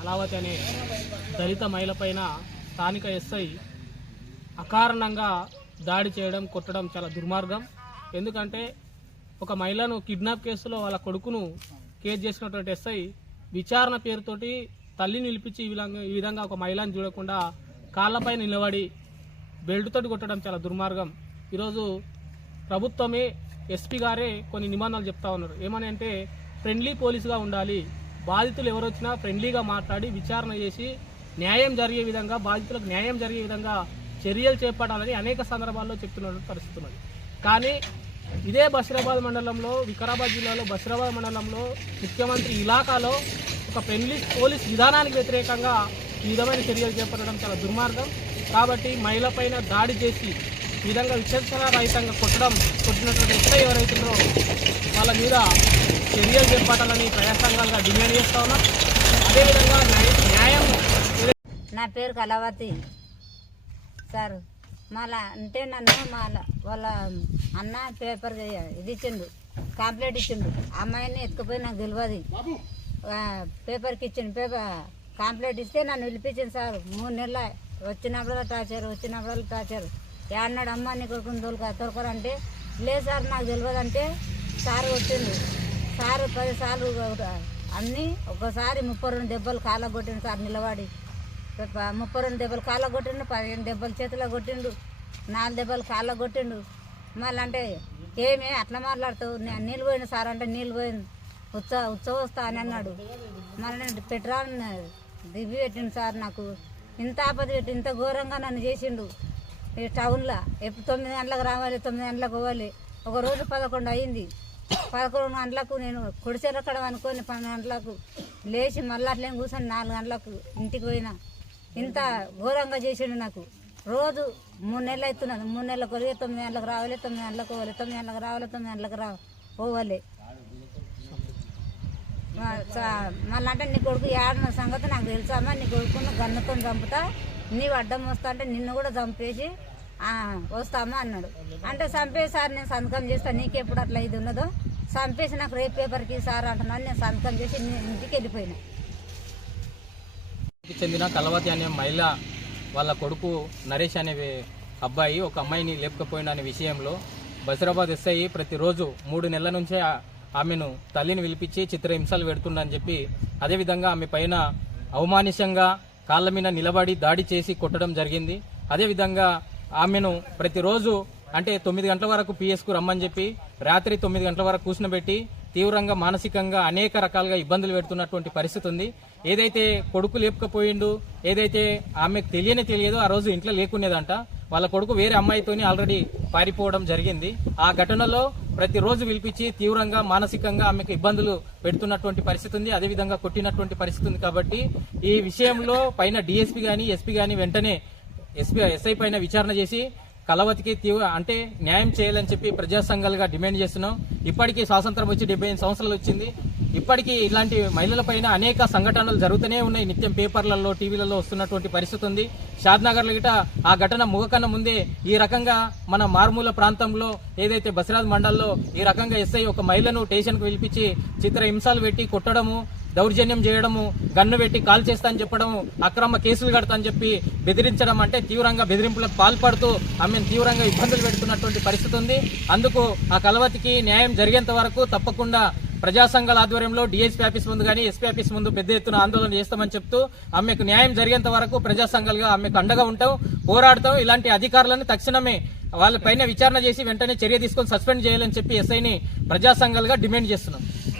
కళావతి అనే దళిత మహిళ పైన స్థానిక ఎస్ఐ అకారణంగా దాడి చేయడం, కొట్టడం చాలా దుర్మార్గం. ఎందుకంటే ఒక మహిళను కిడ్నాప్ కేసులో వాళ్ళ కొడుకును కేసు చేసినటువంటి ఎస్ఐ విచారణ పేరుతోటి తల్లిని నిలిపించి ఈ విధంగా ఒక మహిళను చూడకుండా కాళ్ళపై నిలబడి బెల్ట్తోటి కొట్టడం చాలా దుర్మార్గం. ఈరోజు ప్రభుత్వమే, ఎస్పీ గారే కొన్ని నిబంధనలు చెప్తా ఉన్నారు. ఏమని అంటే ఫ్రెండ్లీ పోలీసుగా ఉండాలి, బాధితులు ఎవరు వచ్చినా ఫ్రెండ్లీగా మాట్లాడి విచారణ చేసి న్యాయం జరిగే విధంగా, బాధితులకు న్యాయం జరిగే విధంగా చర్యలు చేపట్టాలని అనేక సందర్భాల్లో చెప్తున్న పరిస్థితి ఉన్నది. కానీ ఇదే బషీరాబాద్ మండలంలో, వికారాబాద్ జిల్లాలో బషీరాబాద్ మండలంలో ముఖ్యమంత్రి ఇలాకాలో ఒక ఫ్రెండ్లీ పోలీస్ విధానానికి వ్యతిరేకంగా ఈ విధమైన చర్యలు చేపట్టడం చాలా దుర్మార్గం. కాబట్టి మహిళ పైన దాడి చేసి ఈ విధంగా విచక్షణ రహితంగా కొట్టినటువంటి ఎస్ఐ ఎవరైతున్నారో వాళ్ళ మీద చర్యలు చేపట్టాలని ప్రజా సంఘాలుగా డిమాండ్ చేస్తా ఉన్నాం. అదేవిధంగా న్యాయం. నా పేరు కళావతి సార్. మళ్ళా అంటే నన్ను వాళ్ళ అన్న పేపర్ ఇది ఇచ్చిండు, కంప్లైంట్ ఇచ్చిండు. అమ్మాయిని ఎత్తుకుపోయి నాకు తెలియదు, పేపర్కి ఇచ్చిండు. కంప్లైంట్ ఇస్తే నన్ను పిలిపించింది సార్. 3 నెలల వచ్చినప్పుడు టార్చర్ ఏమన్నాడు, అమ్మ నీ కొడుకుని తొలకరంటే లేదు సార్ నాకు తెలియదు అంటే సార్ కొట్టిండు. సార్ 10 సార్లు అన్నీ ఒకసారి 32 దెబ్బలు కాళ్ళకు కొట్టిండు సార్. నిలబడి 32 దెబ్బలు కాళ్ళకు కొట్టిండు, 15 దెబ్బలు చేతిలో కొట్టిండు, 4 దెబ్బలు కాళ్ళకు కొట్టిండు. మళ్ళీ అంటే ఏమే అట్లా మాట్లాడుతావు, నీళ్ళు పోయింది సార్ అంటే నీళ్ళు పోయింది, వస్తా అని అన్నాడు. మళ్ళీ పెట్రాన్ దివ్య పెట్టిండు సార్. నాకు ఇంత ఆపద పెట్టి ఇంత ఘోరంగా నన్ను చేసిండు. ఈ టౌన్లో ఎప్పుడు 9 గంటలకు రావాలి, 9 గంటలకు పోవాలి. ఒకరోజు 11 అయింది. 11 గంటలకు నేను కుడిచెరక్కడం అనుకొని 12 గంటలకు లేచి మళ్ళీ అట్లేం కూర్చొని 4 గంటలకు ఇంటికి పోయినా. ఇంత ఘోరంగా చేసిండు నాకు. రోజు 3 నెలలు అవుతున్నది. 3 నెలలకు పోయి 9 గంటలకు రావాలి, 9 గంటలకు పోవాలి, 9 గంటలకు రావాలి, 9 గంటలకు పోవాలి. మళ్ళీ అంటే నీ కొడుకు ఏడన్న సంగతి నాకు తెలుసామా, నీ కొడుకును గన్నుతో చంపుతా, నీవు అడ్డం వస్తా అంటే నిన్ను కూడా చంపేసి వస్తామా అన్నాడు. అంటే చంపేసి సార్ నేను సంతకం చేస్తాను, నీకెప్పుడు అట్లా ఇది ఉన్నదో చంపేసి నాకు రేపు పేపర్కి సార్ అంటున్నాను. నేను సంతకం చేసి ఇంటికి వెళ్ళిపోయినా. చెందిన కళావతి అనే మహిళ వాళ్ళ కొడుకు నరేష్ అనే అబ్బాయి ఒక అమ్మాయిని లేపకపోయిన అనే విషయంలో బషీరాబాద్ ఎస్ఐ ప్రతిరోజు 3 నెలల నుంచే ఆమెను తల్లిని పిలిపించి చిత్రహింసలు పెడుతుండని చెప్పి, అదేవిధంగా ఆమె పైన అవమానిషంగా కాళ్ళ మీద నిలబడి దాడి చేసి కొట్టడం జరిగింది. అదేవిధంగా ఆమెను ప్రతిరోజు అంటే 9 గంటల వరకు పిఎస్కు రమ్మని చెప్పి రాత్రి 9 గంటల వరకు కూర్చునబెట్టి తీవ్రంగా మానసికంగా అనేక రకాలుగా ఇబ్బందులు పెడుతున్నటువంటి పరిస్థితి ఉంది. ఏదైతే కొడుకు లేపకపోయిండు, ఏదైతే ఆమెకు తెలియదో ఆ రోజు ఇంట్లో లేకునేదంట. వాళ్ళ కొడుకు వేరే అమ్మాయితోని ఆల్రెడీ పారిపోవడం జరిగింది. ఆ ఘటనలో ప్రతిరోజు పిలిపించి తీవ్రంగా మానసికంగా ఆమెకు ఇబ్బందులు పెడుతున్నటువంటి పరిస్థితి ఉంది. అదేవిధంగా కొట్టినటువంటి పరిస్థితి ఉంది. కాబట్టి ఈ విషయంలో పైన డిఎస్పీ గానీ ఎస్పీ గానీ వెంటనే ఎస్ఐ పైన విచారణ చేసి కళావతికి అంటే న్యాయం చేయాలని చెప్పి ప్రజా సంఘాలుగా డిమాండ్ చేస్తున్నాం. ఇప్పటికీ స్వాతంత్రం వచ్చి 75 సంవత్సరాలు వచ్చింది. ఇప్పటికీ ఇలాంటి మహిళల పైన అనేక సంఘటనలు జరుగుతూనే ఉన్నాయి. నిత్యం పేపర్లలో, టీవీలలో వస్తున్నటువంటి పరిస్థితి ఉంది. షాద్నగర్లో గిట ఆ ఘటన ముగకన్నా ముందే ఈ రకంగా మన మారుమూల ప్రాంతంలో ఏదైతే బషీరాబాద్ మండల్లో ఈ రకంగా ఎస్ఐ ఒక మహిళను స్టేషన్కు పిలిపించి చిత్రహింసలు పెట్టి కొట్టడము, దౌర్జన్యం చేయడము, గన్ను పెట్టి కాల్ చేస్తా అని చెప్పడము, అక్రమ కేసులు కడతా అని చెప్పి బెదిరించడం, అంటే తీవ్రంగా బెదిరింపులకు పాల్పడుతూ ఆమెను తీవ్రంగా ఇబ్బందులు పెడుతున్నటువంటి పరిస్థితి ఉంది. అందుకు ఆ కళావతికి న్యాయం జరిగేంత వరకు తప్పకుండా ప్రజా సంఘాల ఆధ్వర్యంలో డిఎస్పీ ఆఫీస్ ముందు కానీ ఎస్పీ ఆఫీస్ ముందు పెద్ద ఎత్తున ఆందోళన చేస్తామని చెప్తూ ఆమెకు న్యాయం జరిగేంత వరకు ప్రజా సంఘాలుగా ఆమెకు అండగా ఉంటాం, పోరాడతాం. ఇలాంటి అధికారులను తక్షణమే వాళ్ళపైన విచారణ చేసి వెంటనే చర్య తీసుకొని సస్పెండ్ చేయాలని చెప్పి ఎస్ఐని ప్రజా సంఘాలుగా డిమాండ్ చేస్తున్నాం.